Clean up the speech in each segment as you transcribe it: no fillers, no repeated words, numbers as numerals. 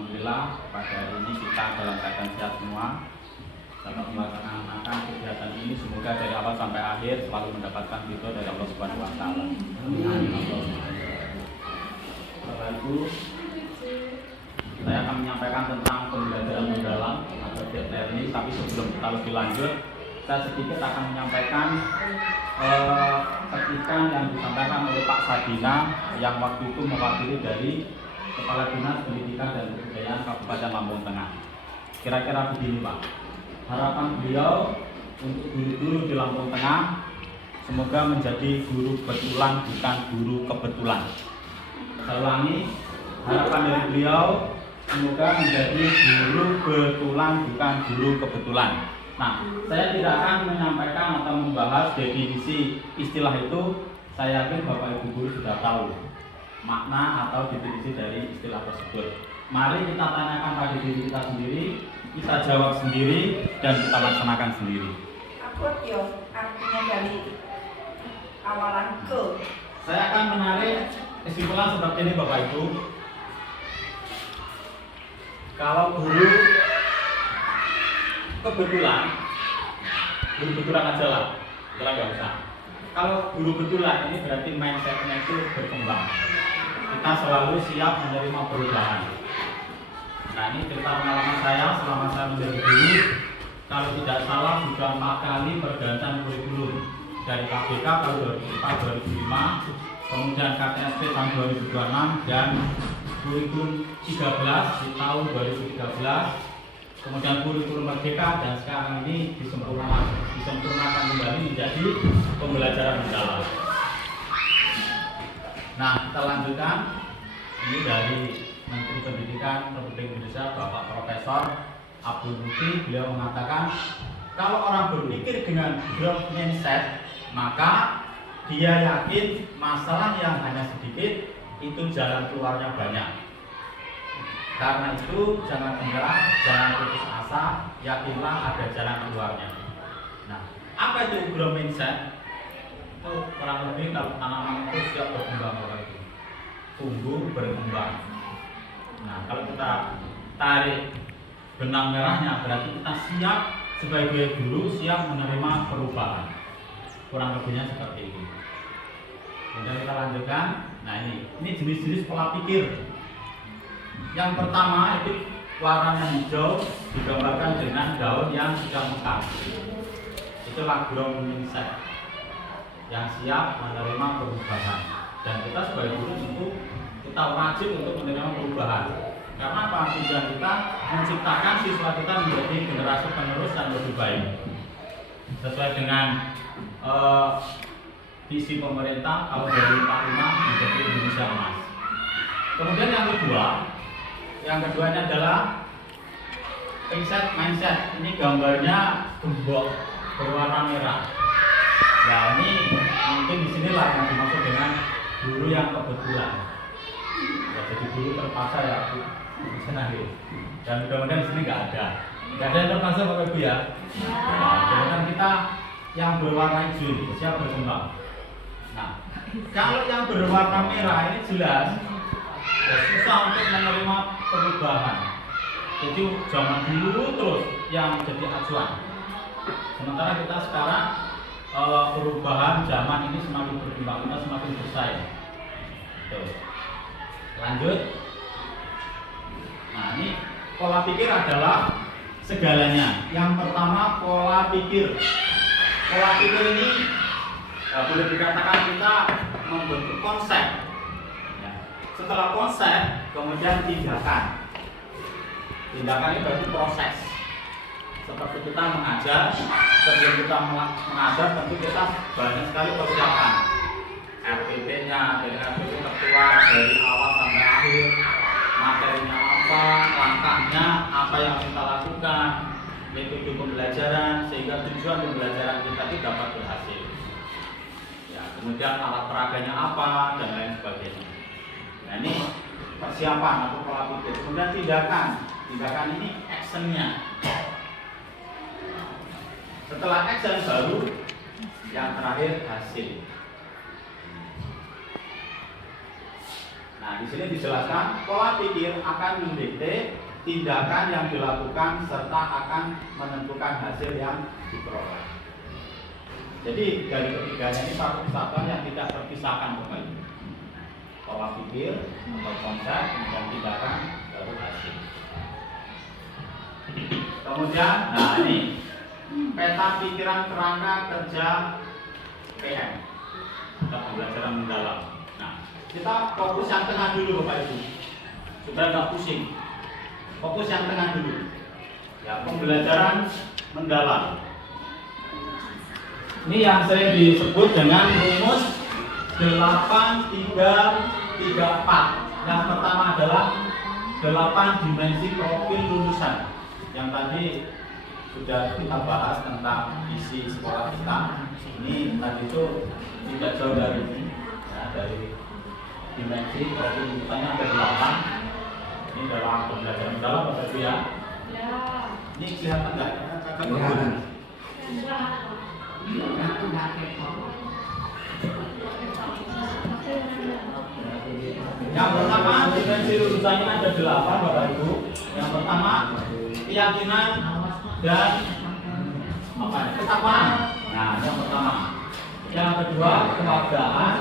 Alhamdulillah pada hari ini kita dalam keadaan sehat semua dapat melaksanakan kegiatan ini. Semoga dari awal sampai akhir selalu mendapatkan ridho dari Allah Subhanahu wa taala. Setelah itu saya akan menyampaikan tentang pembelajaran mendalam atau deep learning, tapi sebelum kita lebih lanjut saya sedikit akan menyampaikan petikan yang disampaikan oleh Pak Sadina yang waktu itu mewakili dari Kepala Dinas Pendidikan dan Kebudayaan Kabupaten Lampung Tengah. Kira-kira begini Pak, harapan beliau untuk guru-guru di Lampung Tengah semoga menjadi guru betulan bukan guru kebetulan. Saya ulangi, harapan dari beliau semoga menjadi guru betulan bukan guru kebetulan. Nah, saya tidak akan menyampaikan atau membahas definisi istilah itu. Saya yakin Bapak Ibu guru sudah tahu makna atau definisi dari istilah tersebut. Mari kita tanyakan pada diri kita sendiri, kita jawab sendiri, dan kita laksanakan sendiri. Apa yo artinya dari awalan ke? Saya akan menarik kesimpulan seperti ini Bapak Ibu. Kalau guru kebetulan aja lah, itulah nggak usah. Kalau guru betulan ini berarti mindsetnya itu berkembang. Kita selalu siap menerima perubahan. Nah, ini cerita pengalaman saya selama saya menjadi guru. Kalau tidak salah sudah 4 kali pergantian kurikulum dari KPK tahun 2004, 2005, kemudian KTSP tahun 2026 dan kurikulum 13 di tahun 2013. Kemudian kurikulum merdeka dan sekarang ini disempurnakan kembali menjadi pembelajaran mendalam. Nah, kita lanjutkan. Ini dari Menteri Pendidikan Republik Indonesia Bapak Profesor Abdul Muti. Beliau mengatakan kalau orang berpikir dengan growth mindset, maka dia yakin masalah yang hanya sedikit itu jalan keluarnya banyak. Karena itu jangan menyerah, jangan putus asa, yakinlah ada jalan keluarnya. Nah, apa itu growth mindset? Itu kurang lebih kalau tanaman itu siap berkembang itu tumbuh berkembang. Nah, kalau kita tarik benang merahnya berarti kita siap sebagai guru siap menerima perubahan. Kurang lebihnya seperti ini. Kemudian kita lanjutkan. Nah, ini jenis-jenis pola pikir. Yang pertama itu warna hijau digambarkan dengan daun yang sudah mekar. Itulah growth mindset yang siap menerima perubahan. Dan kita sebagai guru tentu kita wajib untuk menerima perubahan. Karena apa? Tujuan kita menciptakan siswa kita menjadi generasi penerus yang lebih baik sesuai dengan visi pemerintah tahun 2045 menjadi Indonesia Emas. Kemudian yang keduanya adalah mindset. Ini gambarnya gembok berwarna merah. Nah, ini mungkin di sinilah yang dimaksud dengan guru yang kebetulan. Ya, jadi guru terpaksa ya, senang. Dan mudah-mudahan di sini nggak ada yang terpaksa Bapak Ibu ya. Nah, kemudian kita yang berwarna hijau ini siap berkembang. Nah, kalau yang berwarna merah ini jelas susah untuk menerima perubahan. Jadi zaman dulu terus yang jadi acuan. Sementara kita sekarang perubahan zaman ini semakin berkembang, kita semakin bersaing. Tuh. Lanjut. Nah, ini pola pikir adalah segalanya. Yang pertama pola pikir. Pola pikir ini boleh dikatakan kita membentuk konsep. Setelah konsep, kemudian tindakan. Tindakan ini berarti proses. Seperti kita mengajar, sebelum kita mengajar tentu kita banyak sekali persiapan. RPP-nya, dari RPP tertuang dari awal sampai akhir, materinya apa, langkahnya apa yang kita lakukan, metode pembelajaran sehingga tujuan pembelajaran kita itu dapat berhasil. Ya, kemudian alat peraganya apa dan lain sebagainya. Nah, ini persiapan atau pola pikir. Kemudian tindakan ini actionnya. Setelah action baru yang terakhir hasil. Nah, Nah, di sini dijelaskan pola pikir akan mendikte tindakan yang dilakukan serta akan menentukan hasil yang diperoleh. Jadi dari ketiganya ini satu kesatuan yang tidak terpisahkan Bapak Ibu. Pola pikir atau konsep dan tindakan baru hasil. Kemudian, nah ini peta pikiran kerangka kerja PM atau pembelajaran mendalam. Nah, kita fokus yang tengah dulu Bapak Ibu. Supaya nggak pusing. Fokus yang tengah dulu. Ya, pembelajaran mendalam. Ini yang sering disebut dengan rumus 8-3-3-4. Yang pertama adalah 8 dimensi profil lulusan. Yang tadi sudah kita bahas tentang isi sekolah kita. Ini tadi itu tidak jauh dari ini, ya, dari dimensi profil lulusannya ada 8. Ini dalam pembelajaran mendalam Bapak Ibu ya. Ini kelihatan nggak? Yang pertama dimensi lulusannya ada 8 Bapak Ibu. Yang pertama keyakinan dan ketakwaan. Nah, yang pertama. Yang kedua kewargaan.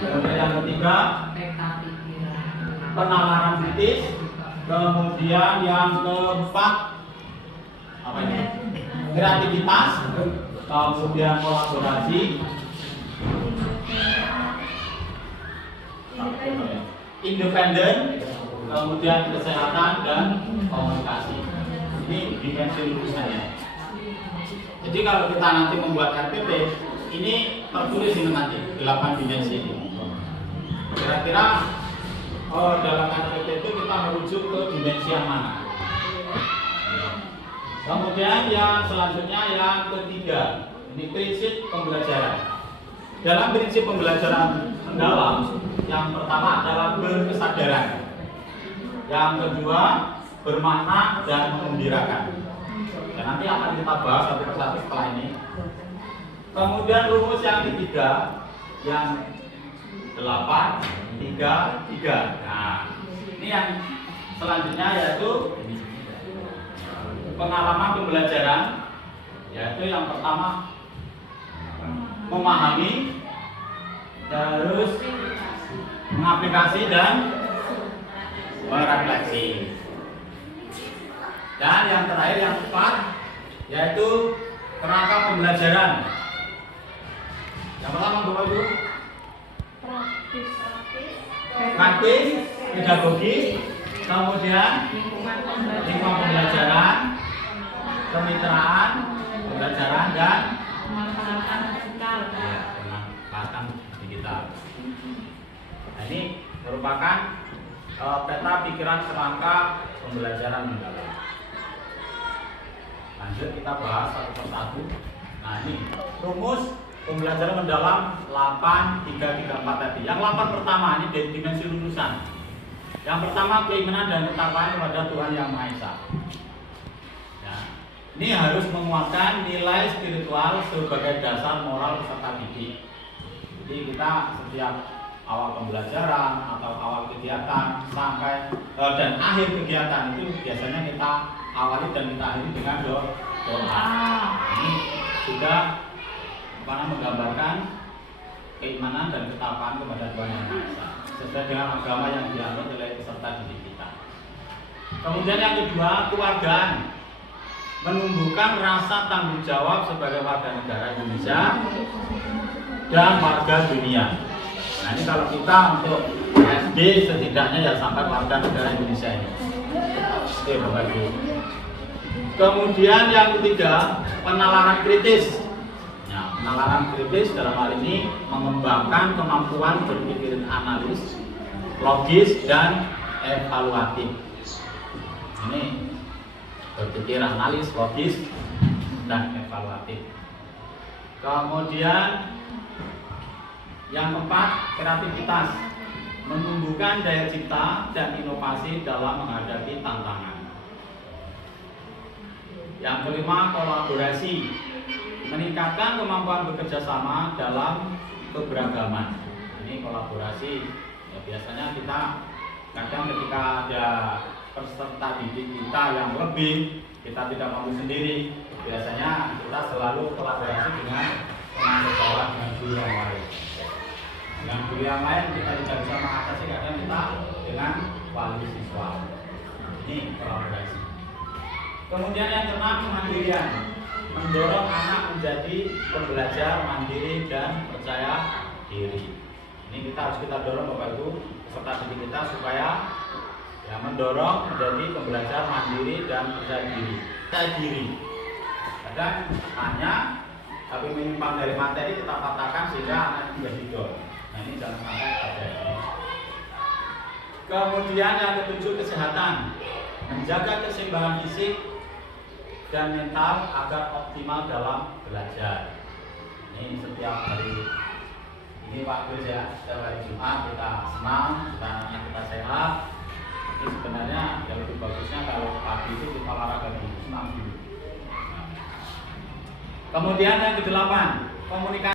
Kemudian yang ketiga penalaran kritis. Kemudian yang keempat apa ini? Kreativitas. Kemudian kolaborasi. Independen, kemudian kesehatan dan komunikasi. Ini dimensi lulusannya. Jadi kalau kita nanti membuat RPP, ini tertulis ini nanti 8 dimensi ini. Kira-kira dalam RPP itu kita merujuk ke dimensi yang mana? Kemudian yang selanjutnya yang ketiga, ini prinsip pembelajaran. Dalam prinsip pembelajaran mendalam, yang pertama adalah berkesadaran. Yang kedua, bermakna dan menggembirakan. Dan nanti akan kita bahas satu persatu setelah ini. Kemudian rumus yang ketiga, yang 8-3-3. Nah, ini yang selanjutnya yaitu pengalaman pembelajaran, yaitu yang pertama memahami, terus mengaplikasi dan merefleksi. Dan yang terakhir yang keempat yaitu kerangka pembelajaran. Yang pertama Bapak Ibu, praktis, pedagogis, kemudian lingkungan pembelajaran, kemitraan, pembelajaran dan pemanfaatan digital. Nah, ini merupakan peta pikiran kerangka pembelajaran mendalam. Lanjut kita bahas satu persatu. Nah, ini rumus pembelajaran mendalam 8-3-3-4 tadi. Yang 8 pertama ini dari dimensi lulusan. Yang pertama keimanan dan ketakwaan kepada Tuhan Yang Maha Esa. Ya. Ini harus menguatkan nilai spiritual sebagai dasar moral peserta didik. Jadi kita setiap awal pembelajaran atau awal kegiatan sampai dan akhir kegiatan itu biasanya kita awali dan kita akhiri dengan doa. Ini sudah menggambarkan keimanan dan ketakwaan kepada Tuhan Yang Maha Esa sesuai dengan agama yang dianut oleh peserta didik kita. Kemudian yang kedua, kewargaan, menumbuhkan rasa tanggung jawab sebagai warga negara Indonesia dan warga dunia. Nah, ini kalau kita untuk SD setidaknya ya sampai warga negara Indonesia ini. Oke, Bapak Ibu. Kemudian yang ketiga, penalaran kritis. Nah, penalaran kritis dalam hal ini mengembangkan kemampuan berpikir analis, logis dan evaluatif. Ini berpikir analis, logis dan evaluatif. Kemudian yang keempat, kreativitas, menumbuhkan daya cipta dan inovasi dalam menghadapi tantangan. Yang kelima, kolaborasi, meningkatkan kemampuan bekerja sama dalam keberagaman. Ini kolaborasi, ya biasanya kita Kadang ketika ada peserta didik kita yang lebih, kita tidak mampu sendiri, biasanya kita selalu kolaborasi dengan teman sekolah, dengan guru yang lain. Dengan guru yang lain kita tidak bisa mengatasi, kadang kita dengan wali siswa. Ini kolaborasi. Kemudian yang keenam, kemandirian. Mendorong anak menjadi pembelajar mandiri dan percaya diri. Ini kita dorong Bapak Ibu peserta didik kita supaya ya mendorong menjadi pembelajar mandiri dan percaya diri. Percaya diri. Kadang hanya tapi menyimpang dari materi kita patahkan sehingga anak menjadi dol. Nah ini jangan sampai terjadi. Kemudian yang ketujuh, kesehatan. Menjaga keseimbangan fisik dan mental agar optimal dalam belajar. Ini setiap hari. Ini Pak Guru ya, setiap hari Jumat kita senam, kita sehat. Ini sebenarnya yang lebih bagusnya kalau pagi itu kita olahraga dulu, senam dulu. Kemudian yang kedelapan, komunikasi.